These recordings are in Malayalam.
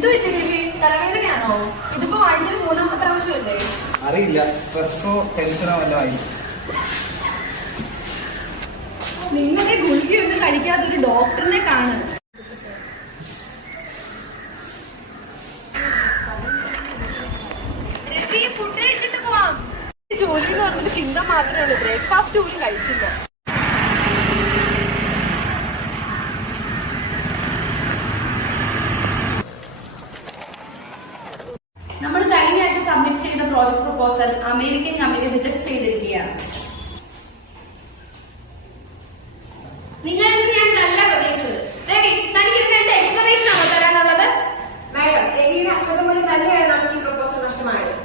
എന്തു പറ്റില്ലേ? തലവേദനയാണോ? ഇതിപ്പോ ആഴ്ചയിൽ 3ാമത്തെ പ്രാവശ്യമല്ലേ? അറിയില്ല, സ്ട്രെസ്സോ ടെൻഷനോ വല്ലതും. നിങ്ങളുടെ ഗുളികയൊന്നും കഴിക്കാത്ത ഒരു ഡോക്ടറിനെ കാണ്. ഫുഡ് കഴിച്ചിട്ട് പോവാം. ജോലി എന്ന് പറഞ്ഞിട്ട് ചിന്ത മാത്രമേ ഉള്ളൂ. ബ്രേക്ക്ഫാസ്റ്റ് പോലും കഴിച്ചില്ല. നമ്മൾ കഴിഞ്ഞ ആഴ്ച സബ്മിറ്റ് ചെയ്ത project proposal American company reject ചെയ്തിരിക്കുകയാണ്. നിങ്ങൾ ഞാൻ നല്ല പ്രതീക്ഷിച്ചത്. രവി, തനിക്ക് ഇതിന്റെ എക്സ്പ്ലനേഷൻ ആണോ തരാനുള്ളത്? മാഡം, രവിയുടെ അശ്രദ്ധ മൂലം തന്നെയാണ് നമുക്ക് ഈ പ്രൊപ്പോസൽ നഷ്ടമായത്.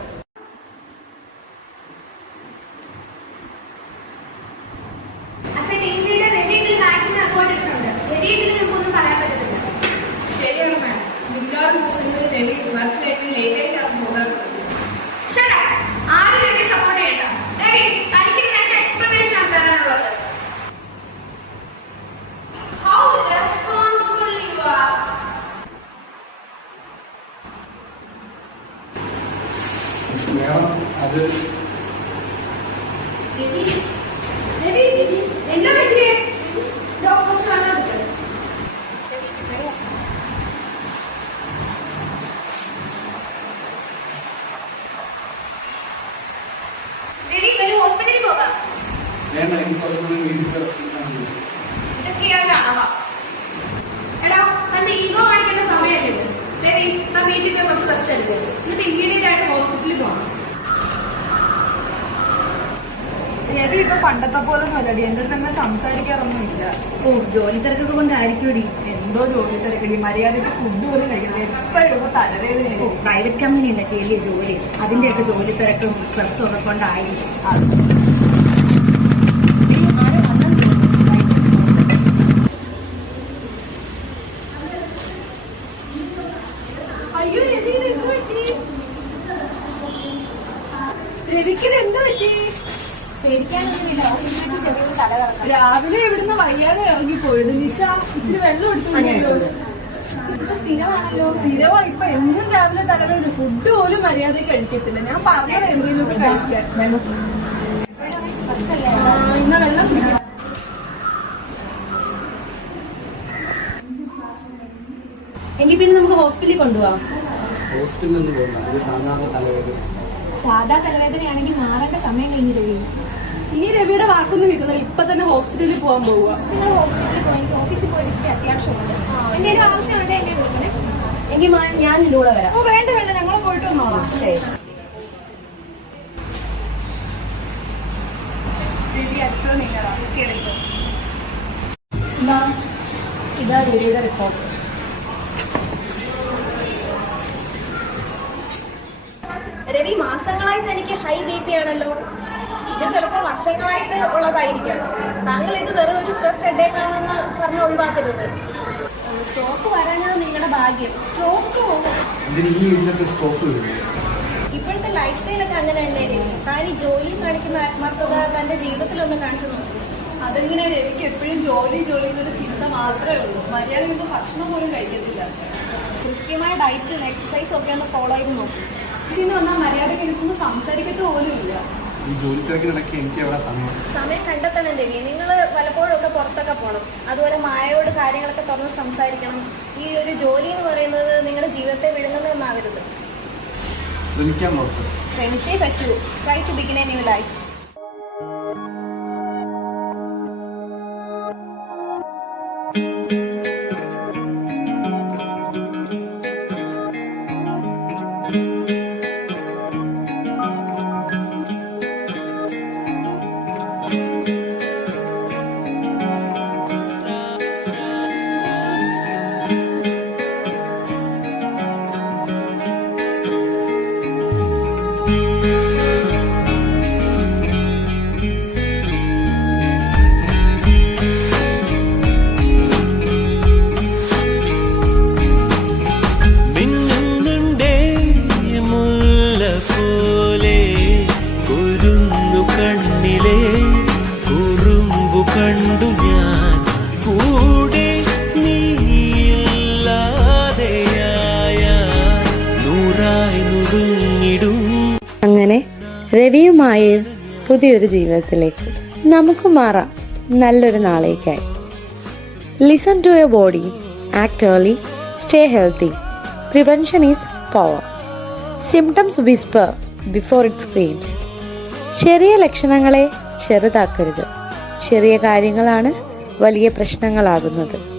രവി ഇതിൽ മാക്സിമം എഫേർട്ട് ഇട്ടിട്ടുണ്ട്. രവി ഇതിൽ നമുക്കൊന്നും പറയാൻ പറ്റത്തില്ല. ശരിയാണ് മാഡം, മിക്കവാറും ദിവസങ്ങളിൽ രവി വർക്ക് കഴിഞ്ഞ് ലേറ്റ് ആയിട്ടാണ് പോകാറുള്ളത്. ആരും രവിയെ സപ്പോർട്ട് ചെയ്യണ്ട. രവി, തനിക്ക് ഇതിന് എന്ത് എക്സ്പ്ലനേഷൻ ആണ് തരാനുള്ളത്? How responsible you are. Madam, അത് രവി എന്താ പറ്റിയേ? ഡോക്ടർ കാണാൻ പറ്റും. രവി, വരൂ, ഹോസ്പിറ്റലിൽ പോകാം. വേണ്ട, എനിക്ക് കുറച്ചുകൂടി വീട്ടിൽ റെസ്റ്റ്. ഇതൊക്കെയാണ് അളവ. എടാ, തന്റെ ഈഗോ കാണിക്കേണ്ട സമയമല്ലേ ഇത്? രവി, താൻ വീട്ടിൽ പോയി കുറച്ച് റെസ്റ്റ് എടുക്കുക. എന്നിട്ട് ഇമ്മീഡിയറ്റ് ആയിട്ട് ഹോസ്പിറ്റലിൽ പോകണം. രവി ഇപ്പൊ പണ്ടത്തെ പോലെ അല്ലടി, എന്റെ തന്നെ സംസാരിക്കാറൊന്നുമില്ല. ഓ, ജോലി തിരക്കൊക്കെ കൊണ്ട് ആയിരിക്കൂടി. എന്തോ ജോലി തിരക്കടി, മര്യാദയ്ക്ക് ഫുഡ് പോലും കഴിക്കുന്നത്. എപ്പോഴും തലവേദന. പ്രൈവറ്റ് കമ്പനി ഉണ്ടൊക്കെ വലിയ ജോലി, അതിന്റെയൊക്കെ ജോലി തിരക്കും സ്ട്രെസ്സും ഒക്കെ കൊണ്ടായിരിക്കും. അയ്യോ രവി, എന്ത് പറ്റി? രവിക്ക് എന്ത് പറ്റി? പേടിക്കാനൊന്നുമില്ല, ഓഫീസിൽ വെച്ച് ചെറിയൊരു തലകറക്കം. രാവിലെ ഇവിടുന്ന് വയ്യാതെ ഇറങ്ങിപ്പോയത്. നിശ, ഇച്ചിരി വെള്ളം എടുത്തു. ഇതിപ്പോ സ്ഥിരമാണല്ലോ. സ്ഥിരമാ. ഇപ്പൊ എന്നും രാവിലെ തലവേദന. ഫുഡ് പോലും മര്യാദ കഴിക്കത്തില്ല. ഞാൻ പറഞ്ഞത് എന്തെങ്കിലും കഴിക്കാൻ. സ്ട്രെസ് അല്ലേ? ഇന്ന വെള്ളം കുടിക്കാം. എങ്കിൽ പിന്നെ നമുക്ക് ഹോസ്പിറ്റലിൽ കൊണ്ടുപോവാം. ഹോസ്പിറ്റലിൽ പോകണം, ഇത് സാധാരണ തലവേദന. സാധാ തലവേദനയാണെങ്കിൽ മാറേണ്ട സമയം കഴിഞ്ഞ് രവി. ഇനി രവിയുടെ വാക്കൊന്നും കിട്ടുന്നില്ല. ഇപ്പൊ തന്നെ ഹോസ്പിറ്റലിൽ പോകാൻ പോവുക. നിങ്ങൾ ഹോസ്പിറ്റലിൽ പോയി, എനിക്ക് ഓഫീസിൽ പോയി ഇച്ചിരി അത്യാവശ്യമുണ്ട്. എന്തെങ്കിലും ആവശ്യമുണ്ട് എന്നെ വിളിക്കണേ. എങ്കിൽ ഞാൻ നിന്റെ കൂടെ വരാം. ഓ വേണ്ട വേണ്ട, ഞങ്ങൾ പോയിട്ട് വന്നോളാം. ശരി. രവി അടുത്തത് നിങ്ങളാ എടുക്കും. ഇതാ രവിയുടെ റിപ്പോർട്ട്. രവി, മാസങ്ങളായി തനിക്ക് ഹൈ ബി.പി ആണല്ലോ. ഇത് ചിലപ്പോൾ വർഷങ്ങളായിട്ട് ഉള്ളതായിരിക്കാം. താങ്കൾ ഇത് വെറും ഒരു സ്ട്രെസ് ഹെഡേക്ക് ആണെന്ന് പറഞ്ഞ് ഒഴിവാക്കരുത്. സ്ട്രോക്ക് വരാനാണ് നിങ്ങളുടെ ഭാഗ്യം. സ്ട്രോക്കോ? സ്റ്റോപ്പ്. ഇപ്പോഴത്തെ ലൈഫ് സ്റ്റൈലൊക്കെ അങ്ങനെ തന്നെ. താൻ ഈ ജോലിയിൽ കാണിക്കുന്ന ആത്മാർത്ഥത തന്റെ ജീവിതത്തിലൊന്ന് കാണിച്ചു നോക്കും. അതെങ്ങനെ? രവിക്ക് എപ്പോഴും ജോലി ജോലി എന്നൊരു ചിന്ത മാത്രമേ ഉള്ളൂ. മര്യാദയൊന്നും ഭക്ഷണം പോലും കഴിക്കത്തില്ല. കൃത്യമായ ഡയറ്റും എക്സസൈസും ഒക്കെ ഒന്ന് ഫോളോ ചെയ്ത് നോക്കും. ഇതിന് വന്നാൽ മര്യാദയ്ക്ക് എനിക്കൊന്നും സംസാരിക്കത്ത് പോലും ഇല്ല. ഈ ജോലി തിരക്കിനിടയ്ക്ക് എനിക്ക് എവിടെ സമയം കണ്ടെത്തണം രവി. നിങ്ങൾ പലപ്പോഴും ഒക്കെ പുറത്തൊക്കെ പോകണം. അതുപോലെ മായയോട് കാര്യങ്ങളൊക്കെ തുറന്ന് സംസാരിക്കണം. ഈ ഒരു ജോലി എന്ന് പറയുന്നത് നിങ്ങളുടെ ജീവിതത്തെ വിഴുങ്ങുന്നതെന്നാവരുത്. ശ്രമിക്കാൻ നോക്കും. ശ്രമിച്ചേ പറ്റൂ. Try to begin a new life. രവിയുമായി പുതിയൊരു ജീവിതത്തിലേക്ക് നമുക്ക് മാറാം നല്ലൊരു നാളേക്കായി. Listen to your body, act early, stay healthy. Prevention is power. Symptoms whisper before it screams. ചെറിയ ലക്ഷണങ്ങളെ ചെറുതാക്കരുത്. ചെറിയ കാര്യങ്ങളാണ് വലിയ പ്രശ്നങ്ങളാകുന്നത്.